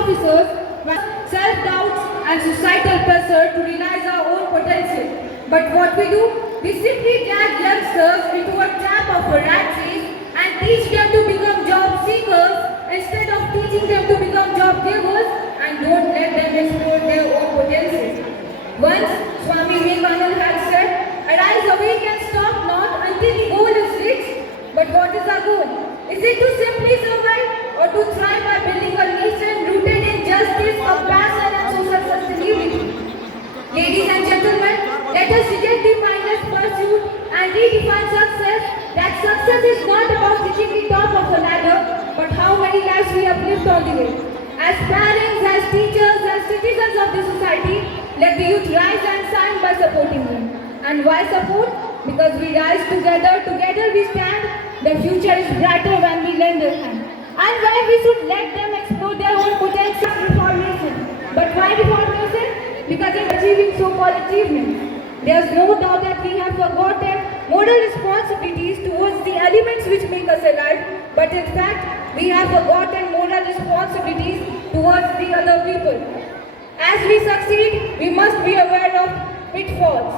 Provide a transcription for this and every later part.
officers, self-doubts and societal pressure to realize our own potential. But what we do? We simply drag youngsters into a trap of a rat race and teach them to become job seekers instead of teaching them to become job givers, and don't let them explore their own potential. Once Swami Vivekananda had said, "Arise, awake and stop not until the goal is reached." But what is our goal? Is it to simply survive or to thrive by building a nation rooted in justice, compassion and social sustainability? Ladies and gentlemen, let us reject the mindless pursuit and redefine success, that success is not about reaching the top of a ladder, but how many lives we uplift on the way. As parents, as teachers, as citizens of the society, let the youth rise and shine by supporting them. And why support? Because we rise together, together we stand. The future is brighter when we lend a hand. And why we should let them explore their own potential. Reformation. But why reformation? Because in achieving so-called achievements, there's no doubt that we have forgotten moral responsibilities towards the elements which make us alive. But in fact, we have forgotten moral responsibilities towards the other people. As we succeed, we must be aware of pitfalls.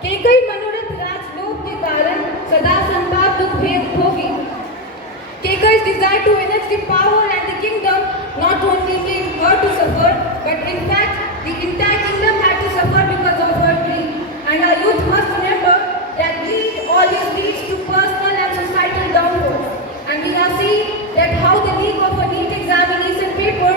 Kaikeyi मनोरथ राजलोभ के कारण सदा संताप दुख भेद भोगी. Keikai's desire to annex the power and the kingdom not only made her to suffer, but in fact, the entire kingdom had to suffer because of her greed. And our youth must remember that greed always leads to personal and societal downfall. And we have seen that how the leak of a NEET examination paper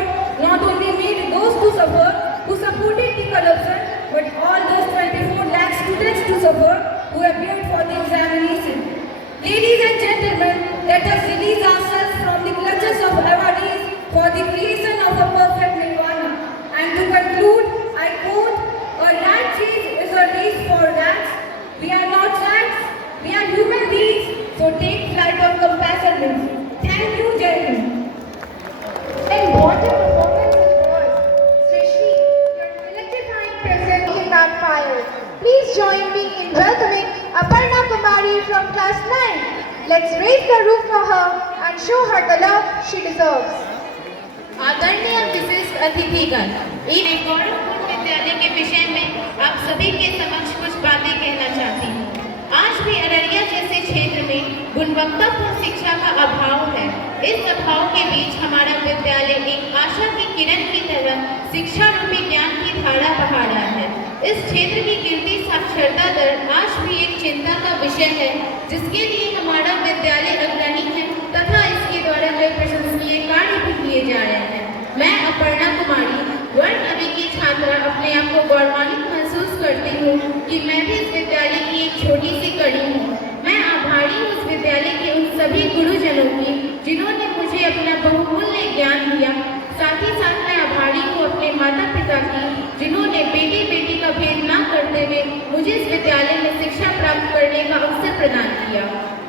not only made those to suffer who supported the corruption, but all those 24 lakh students to suffer who appeared for the examination. Ladies and gentlemen, let us release ourselves from the clutches of avarice for the creation of a perfect nirvana. And to conclude, I quote, "A rat race is a race for rats. We are not rats, we are human beings, so take flight on compassion wings." Thank you, Jai Hind. And what a performance it was. Srishti, your electrifying presence lit our fire. Please join me in welcoming Aparna Kumari from class 9. Let's raise the roof for her and show her the love she deserves. आदरणीय विशिष्ट अतिथिगण, एक गौरवपूर्ण विद्यालय के विषय में आप सभी के समक्ष कुछ बातें कहना चाहती हूँ। आज भी अररिया जैसे क्षेत्र में गुणवत्तापूर्ण शिक्षा का अभाव है। इस अभाव के बीच हमारा विद्यालय एक आशा की किरण की तरह शिक्षा रूपी ज्ञान की धारा बहा रहा है। इस क्षेत्र की गिरती साक्षरता दर आज भी एक चिंता का विषय है, जिसके लिए हमारा विद्यालय अग्रणी है तथा इसके द्वारा कई प्रशंसनीय कार्य भी किए जा रहे हैं। मैं अपर्णा कुमारी, वर्ग अभी की छात्रा, अपने आप को गौरवान्वित महसूस करती हूँ कि मैं भी इस विद्यालय की एक छोटी सी कड़ी हूँ। मैं आभारी हूँ इस विद्यालय के उन सभी गुरुजनों की जिन्होंने मुझे अपना बहुमूल्य ज्ञान दिया। साथ ही साथ मैं आभारी हूँ अपने माता पिता की, जिन्होंने बेटी बेटी का भेद न करते हुए मुझे इस विद्यालय में शिक्षा प्राप्त करने का अवसर प्रदान किया।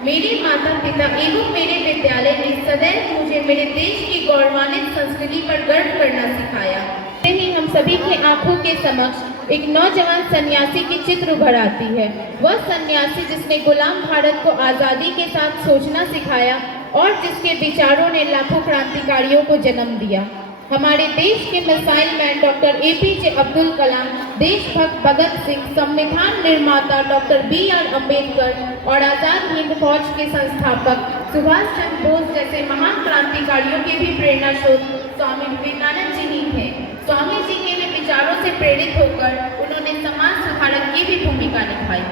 मेरे माता पिता एवं मेरे विद्यालय ने सदैव मुझे मेरे देश की गौरवान्वित संस्कृति पर गर्व करना सिखाया। ही हम सभी की आंखों के समक्ष एक नौजवान सन्यासी की चित्र उभर आती है। वह सन्यासी जिसने गुलाम भारत को आज़ादी के साथ सोचना सिखाया और जिसके विचारों ने लाखों क्रांतिकारियों को जन्म दिया। हमारे देश के missile man doctor APJ Abdul Kalam, देशभक्त भगत सिंह, संविधान निर्माता डॉक्टर BR अम्बेडकर और आज़ाद हिंद फौज के संस्थापक सुभाष चंद्र बोस जैसे महान क्रांतिकारियों के भी प्रेरणा स्रोत स्वामी विवेकानंद जी ही थे। स्वामी जी के विचारों से प्रेरित होकर उन्होंने समाज सुधारक की भी भूमिका निभाई।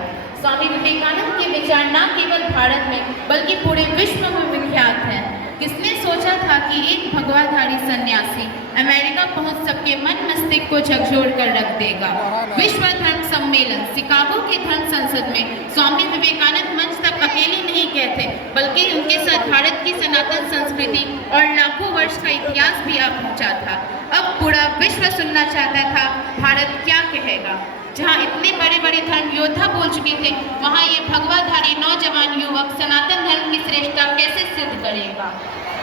स्वामी विवेकानंद के विचार न केवल भारत में बल्कि पूरे विश्व में विख्यात हैं। किसने सोचा था कि एक भगवाधारी सन्यासी अमेरिका पहुंच सबके मन मस्तिष्क को झकझोर कर रख देगा। विश्व धर्म सम्मेलन शिकागो के धर्म संसद में स्वामी विवेकानंद मंच तक अकेले नहीं गए थे, बल्कि उनके साथ भारत की सनातन संस्कृति और लाखों वर्ष का इतिहास भी आ पहुंचा था। अब पूरा विश्व सुनना चाहता था भारत क्या कहेगा। जहां इतने बड़े बड़े धर्म योद्धा बोल चुके थे, वहां ये भगवाधारी नौजवान युवक सनातन धर्म की श्रेष्ठता कैसे सिद्ध करेगा।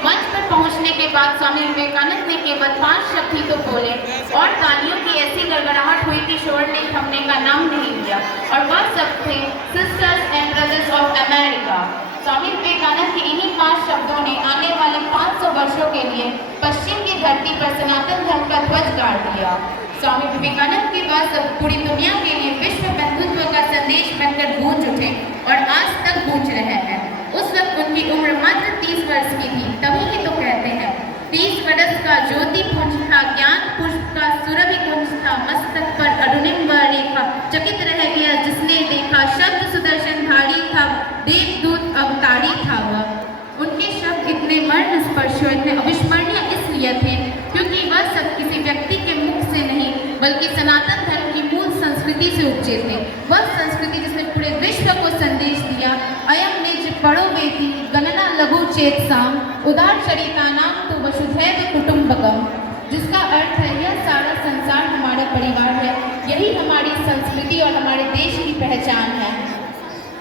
मंच पर पहुंचने के बाद स्वामी विवेकानंद ने केवल 5 शब्द ही तो बोले और तालियों की ऐसी गड़गड़ाहट हुई कि शोर ने थमने का नाम नहीं लिया। और वह सब थे sisters and brothers of America. Swami Vivekananda के इन्हीं 5 शब्दों ने आने वाले 500 वर्षों के लिए पश्चिम की धरती पर सनातन ध्वज गाड़ दिया। स्वामी विवेकानंद के बाद अब पूरी दुनिया के लिए विश्व बंधुत्व का संदेश बनकर गूंज उठे और आज तक गूंज रहे हैं। उस वक्त उनकी उम्र मात्र 30 वर्ष की थी, तभी ही तो कहते हैं 30 वर्ष का ज्योति पुंज था, ज्ञान पुष्प का सुरभि कुंज था, मस्तक पर अरुणिम रेखा, चकित रह गया जिसने देखा, शब्द सुदर्शनधारी था, देवदूत अवतारी था वह। उनके शब्द इतने मर्म स्पर्शी, इतने अविस्मरणीय इसलिए थे क्योंकि वह सब किसी व्यक्ति के मुख से नहीं बल्कि सनातन धर्म की मूल संस्कृति से उपजे थे। वह संस्कृति जिसने पूरे विश्व को संदेश दिया, अयम निज पढ़ो वेति गणना लघु चेत साम उदार चरितानाम तो वसुधैव कुटुंबकम, जिसका अर्थ है यह सारा संसार हमारा परिवार है, यही हमारी संस्कृति और हमारे देश की पहचान है।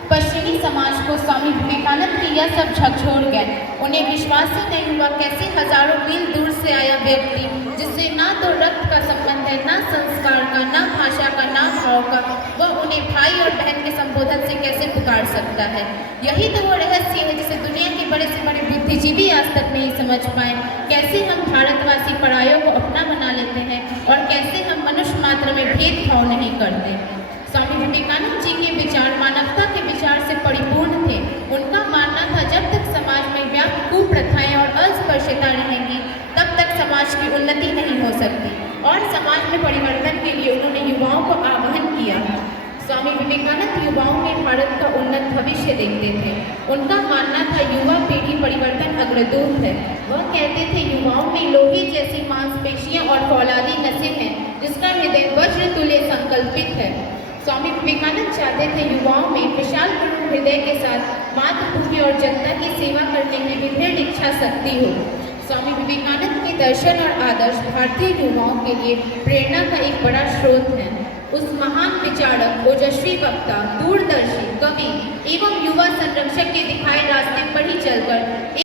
पश्चिमी समाज को स्वामी विवेकानंद ने यह सब झकझोर गए। उन्हें विश्वास ही नहीं हुआ कैसे हजारों मील दूर से आया व्यक्ति जिससे ना तो रक्त का संबंध है, ना संस्कार का, ना भाषा का, ना भाव का, वह उन्हें भाई और बहन के संबोधन से कैसे पुकार सकता है। यही तो वो रहस्य है जिसे दुनिया के बड़े से बड़े बुद्धिजीवी आज तक नहीं समझ पाए। कैसे हम भारतवासी परायों को अपना बना लेते हैं और कैसे हम मनुष्य मात्र में भेदभाव नहीं करते। स्वामी विवेकानंद जी के विचार मानवता के विचार से परिपूर्ण थे। उनका मानना था जब तक समाज में व्याप्त कुप्रथाएं और अस्पृश्यता रहेंगी तब तक समाज की उन्नति नहीं हो सकती और समाज में परिवर्तन के लिए उन्होंने युवाओं को आह्वान किया। स्वामी विवेकानंद युवाओं में भारत का उन्नत भविष्य देखते थे। उनका मानना था युवा पीढ़ी परिवर्तन अग्रदूत है। वह कहते थे युवाओं में लोहे जैसी मांसपेशियां और फौलादी नसें हैं जिसका हृदय वज्र तुल्य संकल्पित है। स्वामी विवेकानंद चाहते थे युवाओं में विशाल हृदय के साथ मातृभूमि और जनता की सेवा करने की विदृढ़ इच्छा शक्ति हो। स्वामी विवेकानंद के दर्शन और आदर्श भारतीय युवाओं के लिए प्रेरणा का एक बड़ा स्रोत है। उस महान विचारक, ओजस्वी वक्ता, दूरदर्शी कवि एवं युवा संरक्षक के दिखाए रास्ते पर ही चलकर